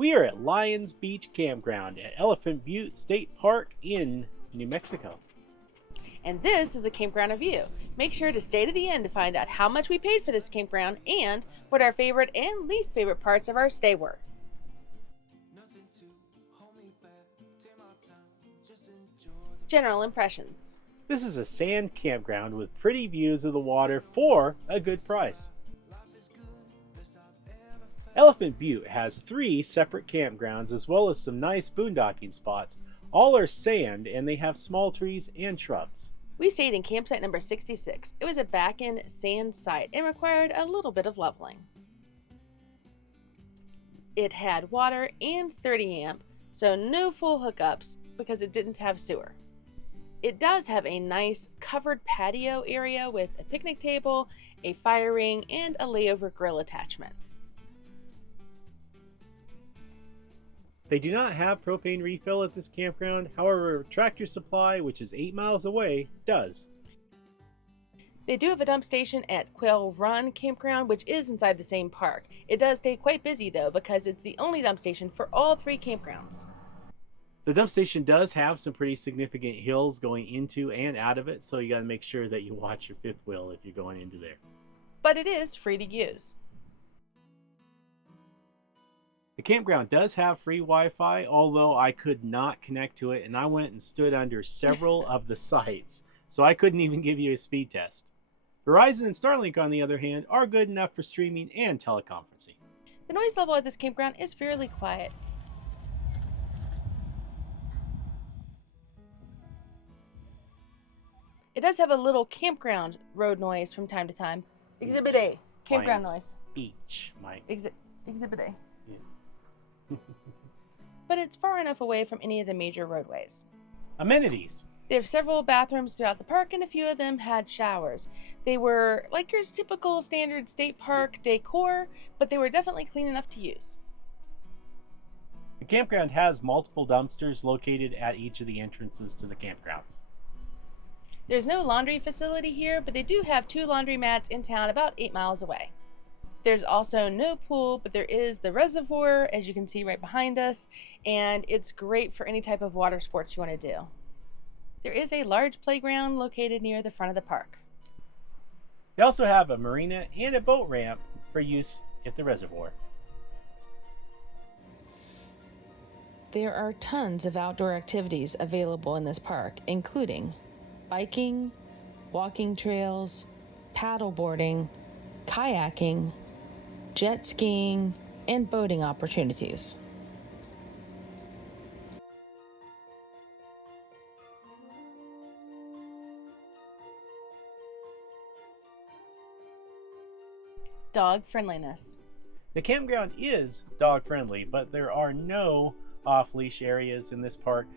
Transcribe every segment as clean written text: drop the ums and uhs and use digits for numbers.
We are at Lions Beach Campground at Elephant Butte State Park in New Mexico. And this is a campground review. Make sure to stay to the end to find out how much we paid for this campground and what our favorite and least favorite parts of our stay were. General impressions. This is a sand campground with pretty views of the water for a good price. Elephant Butte has 3 separate campgrounds as well as some nice boondocking spots. All are sand and they have small trees and shrubs. We stayed in campsite number 66. It was a back-end sand site and required a little bit of leveling. It had water and 30 amp, so no full hookups because it didn't have sewer. It does have a nice covered patio area with a picnic table, a fire ring, and a layover grill attachment. They do not have propane refill at this campground. However, Tractor Supply, which is 8 miles away, does. They do have a dump station at Quail Run Campground, which is inside the same park. It does stay quite busy though because it's the only dump station for all 3 campgrounds. The dump station does have some pretty significant hills going into and out of it, so you got to make sure that you watch your fifth wheel if you're going into there. But it is free to use. The campground does have free Wi-Fi, although I could not connect to it, and I went and stood under several of the sites, so I couldn't even give you a speed test. Verizon and Starlink, on the other hand, are good enough for streaming and teleconferencing. The noise level at this campground is fairly quiet. It does have a little campground road noise from time to time. Exhibit A, campground noise. Beach, Mike. Exhibit A. Yeah. But it's far enough away from any of the major roadways. Amenities. They have several bathrooms throughout the park, and a few of them had showers. They were like your typical standard state park decor, but they were definitely clean enough to use. The campground has multiple dumpsters located at each of the entrances to the campgrounds. There's no laundry facility here, but they do have 2 laundromats in town about 8 miles away. There's also no pool, but there is the reservoir, as you can see right behind us, and it's great for any type of water sports you want to do. There is a large playground located near the front of the park. They also have a marina and a boat ramp for use at the reservoir. There are tons of outdoor activities available in this park, including biking, walking trails, paddleboarding, kayaking, jet skiing, and boating opportunities. Dog friendliness. The campground is dog friendly, but there are no off-leash areas in this park.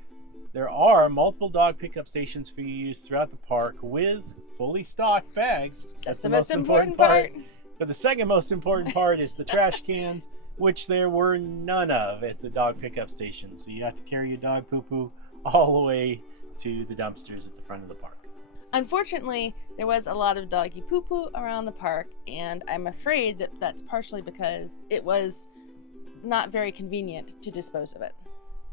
There are multiple dog pickup stations for you to use throughout the park with fully stocked bags. That's the most important part. But the second most important part is the trash cans, which there were none of at the dog pickup station. So you have to carry your dog poo-poo all the way to the dumpsters at the front of the park. Unfortunately, there was a lot of doggy poo-poo around the park, and I'm afraid that that's partially because it was not very convenient to dispose of it.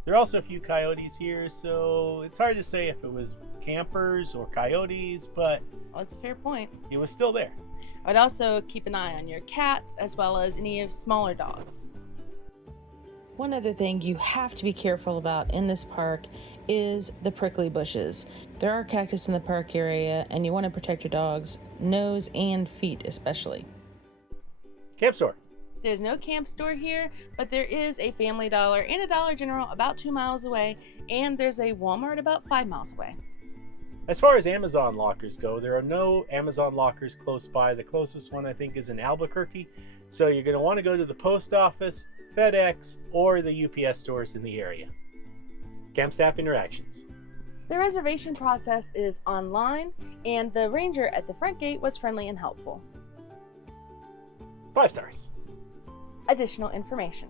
There are also a few coyotes here, so it's hard to say if it was campers or coyotes, but well, that's a fair point. It was still there. I would also keep an eye on your cats as well as any of smaller dogs. One other thing you have to be careful about in this park is the prickly bushes. There are cactus in the park area, and you want to protect your dog's nose and feet especially. Camp store. There's no camp store here, but there is a Family Dollar and a Dollar General about 2 miles away, and there's a Walmart about 5 miles away. As far as Amazon lockers go, there are no Amazon lockers close by. The closest one I think is in Albuquerque. So you're going to want to go to the post office, FedEx, or the UPS stores in the area. Camp staff interactions. The reservation process is online, and the ranger at the front gate was friendly and helpful. 5 stars. Additional information.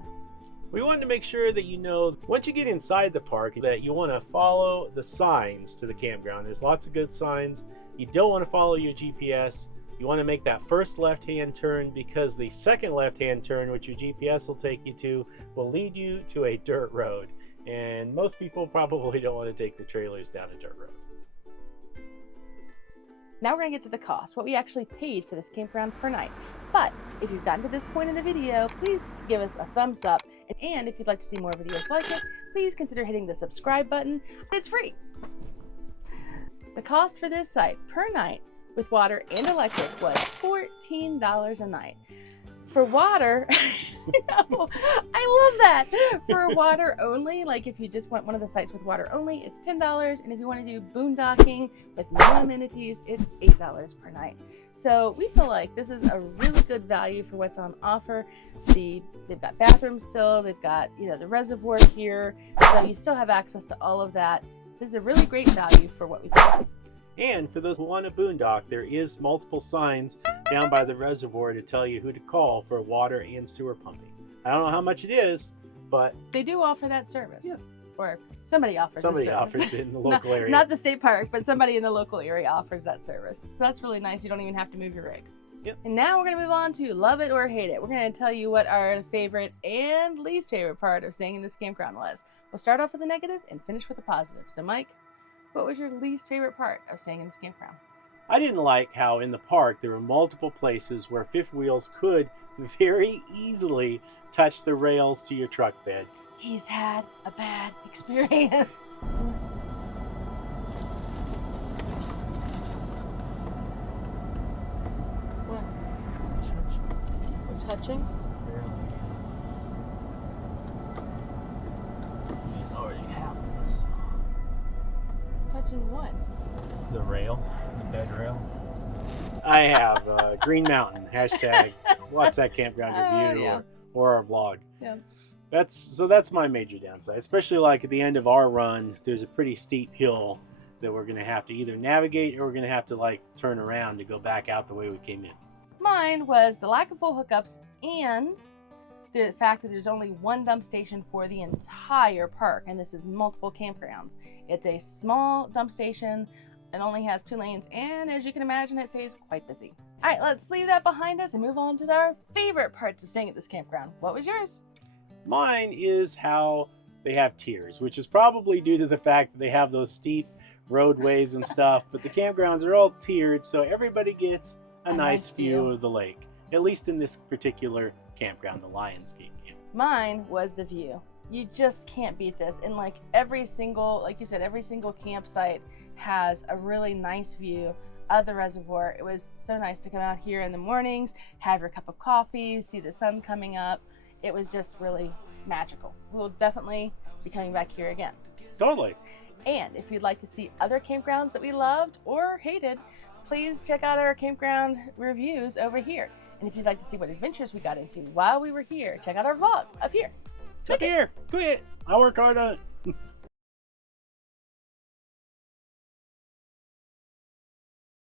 We wanted to make sure that you know, once you get inside the park, that you want to follow the signs to the campground. There's lots of good signs. You don't want to follow your GPS. You want to make that first left-hand turn because the second left-hand turn, which your GPS will take you to, will lead you to a dirt road. And most people probably don't want to take the trailers down a dirt road. Now we're going to get to the cost, what we actually paid for this campground per night. But if you've gotten to this point in the video, please give us a thumbs up. And if you'd like to see more videos like it, please consider hitting the subscribe button. It's free. The cost for this site per night with water and electric was $14 a night. For water, I love that. For water only, like if you just want one of the sites with water only, it's $10. And if you want to do boondocking with no amenities, it's $8 per night. So we feel like this is a really good value for what's on offer. They've got bathrooms still, they've got, the reservoir here. So you still have access to all of that. This is a really great value for what we pay. And for those who want a boondock, there is multiple signs down by the reservoir to tell you who to call for water and sewer pumping. I don't know how much it is, but they do offer that service. Yeah. Or somebody offers Somebody the service. offers it in the local area. Not the state park, but somebody in the local area offers that service. So that's really nice. You don't even have to move your rig. Yep. And now we're going to move on to love it or hate it. We're going to tell you what our favorite and least favorite part of staying in this campground was. We'll start off with the negative and finish with the positive. So Mike, what was your least favorite part of staying in this campground? I didn't like how in the park there were multiple places where fifth wheels could very easily touch the rails to your truck bed. He's had a bad experience. What? We're touching? Barely. It already happens. Touching what? The rail, the bed rail. I have Green Mountain, hashtag watch that campground review yeah. or our vlog. Yeah. That's my major downside, especially like at the end of our run, there's a pretty steep hill that we're going to have to either navigate or we're going to have to like turn around to go back out the way we came in. Mine was the lack of full hookups and the fact that there's only one dump station for the entire park, and this is multiple campgrounds. It's a small dump station. It only has 2 lanes, and as you can imagine, it stays quite busy. All right, let's leave that behind us and move on to our favorite parts of staying at this campground. What was yours? Mine is how they have tiers, which is probably due to the fact that they have those steep roadways and stuff, but the campgrounds are all tiered, so everybody gets a nice view of the lake, at least in this particular campground, the Lionsgate camp. Mine was the view. You just can't beat this. And like every single campsite has a really nice view of the reservoir. It was so nice to come out here in the mornings, have your cup of coffee, see the sun coming up. It was just really magical. We'll definitely be coming back here again. Totally. And if you'd like to see other campgrounds that we loved or hated, please check out our campground reviews over here. And if you'd like to see what adventures we got into while we were here, check out our vlog up here. It's up here. Click it. I work hard on it.